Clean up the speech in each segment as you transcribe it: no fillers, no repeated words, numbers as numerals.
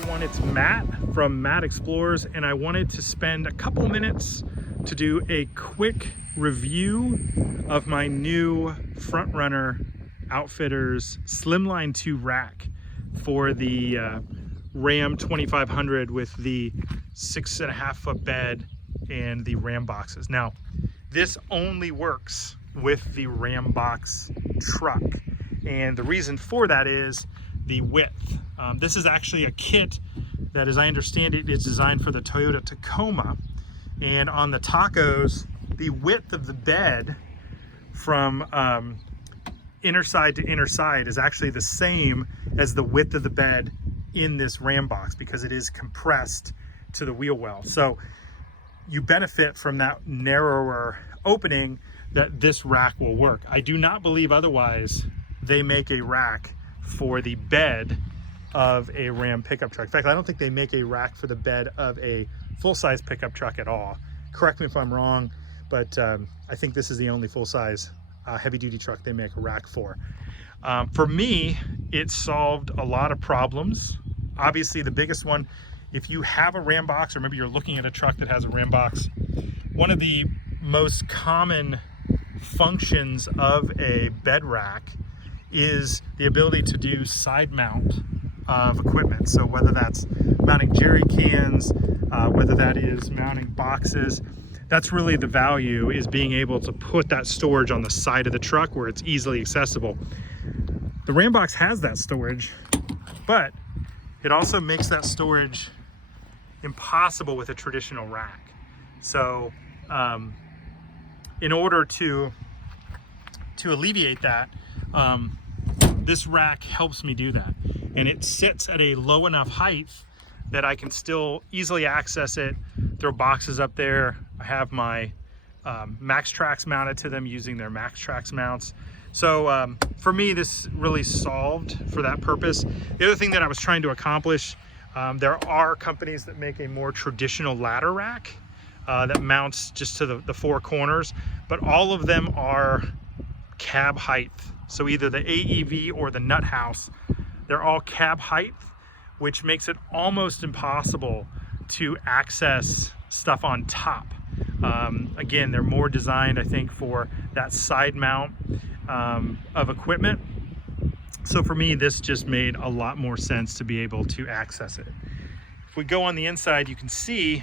everyone, it's Matt from Matt Explores, and I wanted to spend a couple minutes to do a quick review of my new Frontrunner Outfitters Slimline II rack for the Ram 2500 with the 6.5 foot bed and the Ramboxes. Now, this only works with the Rambox truck, and the reason for that is the width. This is actually a kit that, as I understand it, is designed for the Toyota Tacoma, and on the Tacos, the width of the bed from inner side to inner side is actually the same as the width of the bed in this Rambox, because it is compressed to the wheel well. So you benefit from that narrower opening that this rack will work. I do not believe otherwise they make a rack for the bed of a Ram pickup truck. In fact, I don't think they make a rack for the bed of a full-size pickup truck at all. Correct me if I'm wrong, but I think this is the only full-size heavy-duty truck they make a rack for. For me, it solved a lot of problems. Obviously, the biggest one, if you have a Rambox, or maybe you're looking at a truck that has a Rambox, one of the most common functions of a bed rack is the ability to do side mount of equipment. So whether that's mounting jerry cans, whether that is mounting boxes, that's really the value, is being able to put that storage on the side of the truck where it's easily accessible. The Rambox has that storage, but it also makes that storage impossible with a traditional rack. So in order to alleviate that, this rack helps me do that, and it sits at a low enough height that I can still easily access it, throw boxes up there. I have my Max Trax mounted to them using their Max Trax mounts. So for me, this really solved for that purpose. The other thing that I was trying to accomplish, there are companies that make a more traditional ladder rack that mounts just to the four corners, but all of them are cab height. So either the AEV or the nut house, they're all cab height, which makes it almost impossible to access stuff on top. Again, they're more designed, I think, for that side mount of equipment. So for me, this just made a lot more sense to be able to access it. If we go on the inside, you can see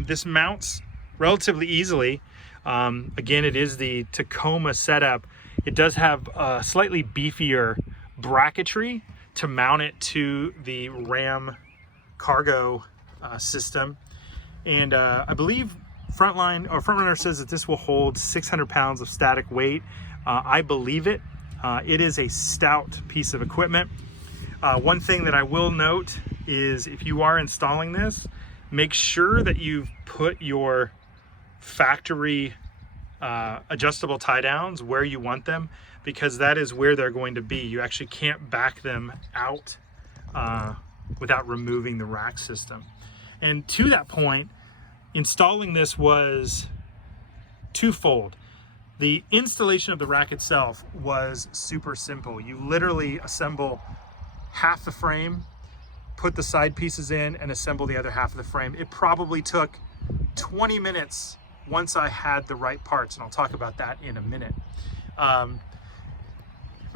this mounts relatively easily. Again, it is the Tacoma setup. It does have a slightly beefier bracketry to mount it to the Ram cargo system. And I believe Frontrunner says that this will hold 600 pounds of static weight. I believe it. It is a stout piece of equipment. One thing that I will note is, if you are installing this, make sure that you've put your factory adjustable tie downs where you want them, because that is where they're going to be. You actually can't back them out without removing the rack system. And to that point, installing this was twofold. The installation of the rack itself was super simple. You literally assemble half the frame, put the side pieces in, and assemble the other half of the frame. It probably took 20 minutes once I had the right parts, and I'll talk about that in a minute.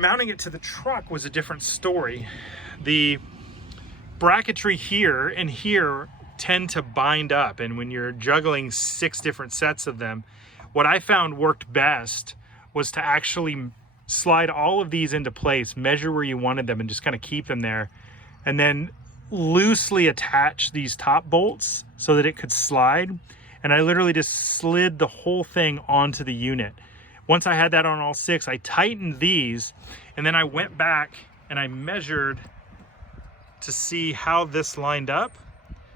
Mounting it to the truck was a different story. The bracketry here and here tend to bind up, and when you're juggling 6 different sets of them, what I found worked best was to actually slide all of these into place, measure where you wanted them, and just kind of keep them there, and then loosely attach these top bolts so that it could slide. And I literally just slid the whole thing onto the unit. Once I had that on all 6, I tightened these, and then I went back and I measured to see how this lined up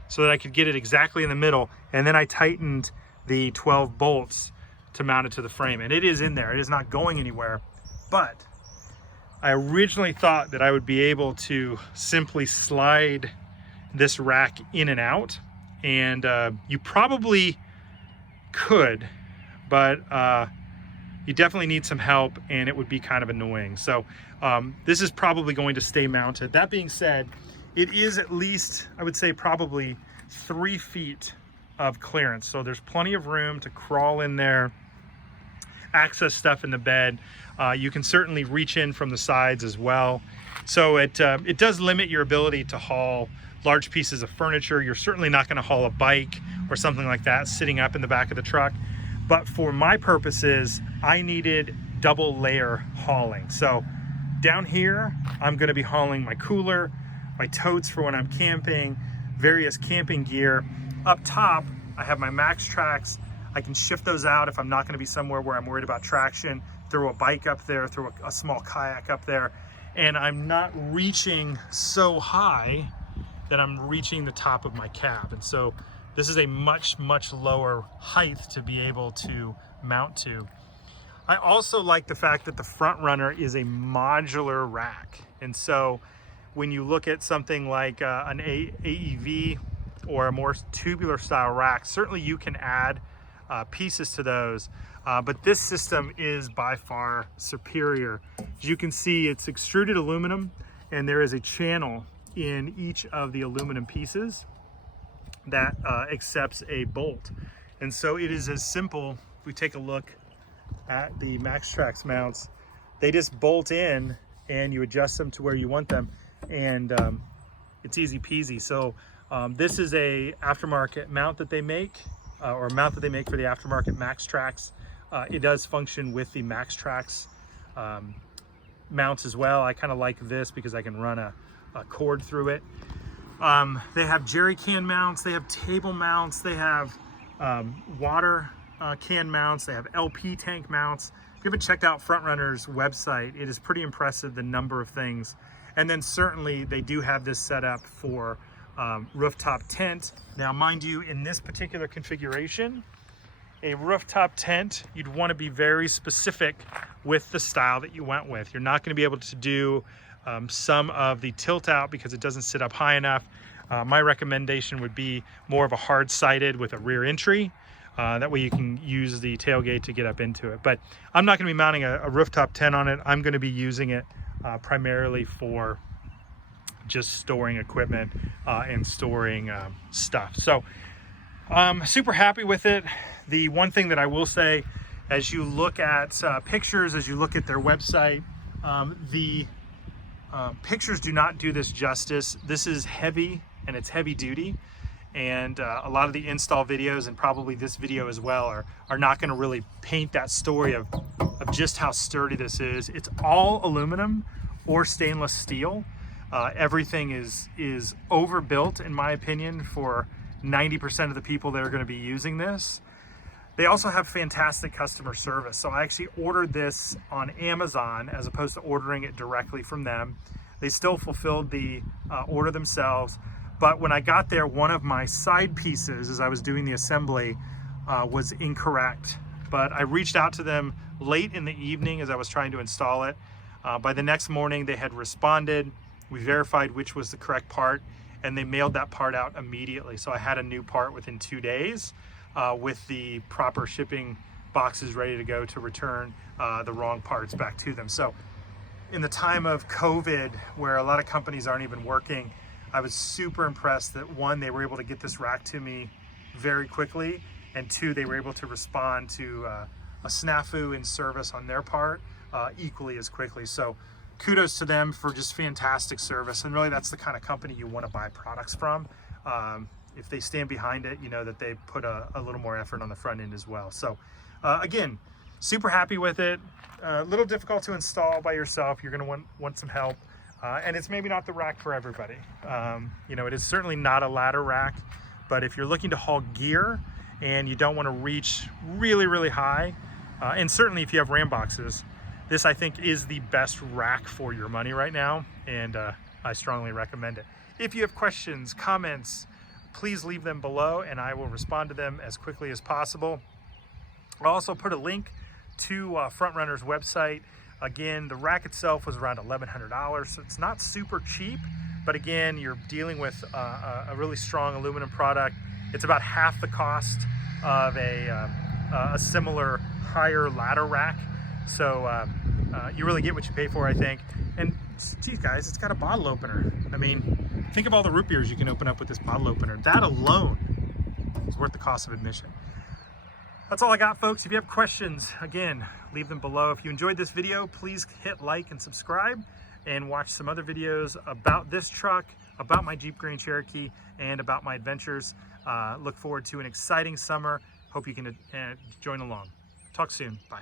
so that I could get it exactly in the middle. And then I tightened the 12 bolts to mount it to the frame. And it is in there, it is not going anywhere. But I originally thought that I would be able to simply slide this rack in and out. And you probably could, but you definitely need some help, and it would be kind of annoying. So this is probably going to stay mounted. That being said, it is at least, I would say, probably 3 feet of clearance. So there's plenty of room to crawl in there, access stuff in the bed. You can certainly reach in from the sides as well. So it does limit your ability to haul large pieces of furniture. You're certainly not going to haul a bike or something like that sitting up in the back of the truck. But for my purposes, I needed double layer hauling. So down here, I'm going to be hauling my cooler, my totes for when I'm camping, various camping gear. Up top, I have my MaxTrax. I can shift those out if I'm not going to be somewhere where I'm worried about traction. Throw a bike up there, throw a small kayak up there, and I'm not reaching so high that I'm reaching the top of my cab. And so this is a much, much lower height to be able to mount to. I also like the fact that the Frontrunner is a modular rack. And so when you look at something like an AEV or a more tubular style rack, certainly you can add pieces to those. But this system is by far superior. As you can see, it's extruded aluminum, and there is a channel in each of the aluminum pieces that accepts a bolt. And so it is as simple. If we take a look at the MaxTrax mounts, they just bolt in and you adjust them to where you want them, and it's easy peasy. So this is a aftermarket mount that they make, or a mount that they make for the aftermarket MaxTrax. It does function with the MaxTrax mounts as well. I kind of like this because I can run a cord through it. They have jerry can mounts, they have table mounts, they have water can mounts, they have LP tank mounts. If you haven't checked out Frontrunner's website, it is pretty impressive, the number of things. And then certainly they do have this set up for rooftop tent. Now, mind you, in this particular configuration, a rooftop tent, you'd want to be very specific with the style that you went with. You're not going to be able to do some of the tilt out because it doesn't sit up high enough. My recommendation would be more of a hard sided with a rear entry. That way you can use the tailgate to get up into it. But I'm not going to be mounting a rooftop tent on it. I'm going to be using it primarily for just storing equipment and storing stuff. So I'm super happy with it. The one thing that I will say, as you look at pictures, as you look at their website, the pictures do not do this justice. This is heavy, and it's heavy duty. And a lot of the install videos, and probably this video as well, are not going to really paint that story of just how sturdy this is. It's all aluminum or stainless steel. Everything is overbuilt, in my opinion, for 90% of the people that are going to be using this. They also have fantastic customer service. So I actually ordered this on Amazon as opposed to ordering it directly from them. They still fulfilled the order themselves. But when I got there, one of my side pieces, as I was doing the assembly, was incorrect. But I reached out to them late in the evening as I was trying to install it. By the next morning, they had responded. We verified which was the correct part, and they mailed that part out immediately. So I had a new part within 2 days with the proper shipping boxes ready to go to return the wrong parts back to them. So in the time of COVID, where a lot of companies aren't even working, I was super impressed that one, they were able to get this rack to me very quickly, and two, they were able to respond to a snafu in service on their part equally as quickly. So kudos to them for just fantastic service. And really, that's the kind of company you want to buy products from. If they stand behind it, you know that they put a little more effort on the front end as well. So again, super happy with it. A little difficult to install by yourself. You're going to want some help. And it's maybe not the rack for everybody. You know, it is certainly not a ladder rack, but if you're looking to haul gear and you don't want to reach really, really high, and certainly if you have Ramboxes, this I think is the best rack for your money right now, and I strongly recommend it. If you have questions, comments, please leave them below and I will respond to them as quickly as possible. I'll also put a link to Frontrunner's website. Again, the rack itself was around $1,100, so it's not super cheap, but again, you're dealing with a really strong aluminum product. It's about half the cost of a similar higher ladder rack. So you really get what you pay for, I think. And geez, guys, it's got a bottle opener. I mean, Think of all the root beers you can open up with this bottle opener. That alone is worth the cost of admission. That's all I got, folks. If you have questions, again, leave them below. If you enjoyed this video, please hit like and subscribe and watch some other videos about this truck, about my Jeep Grand Cherokee, and about my adventures. Look forward to an exciting summer. Hope you can join along. Talk soon. Bye.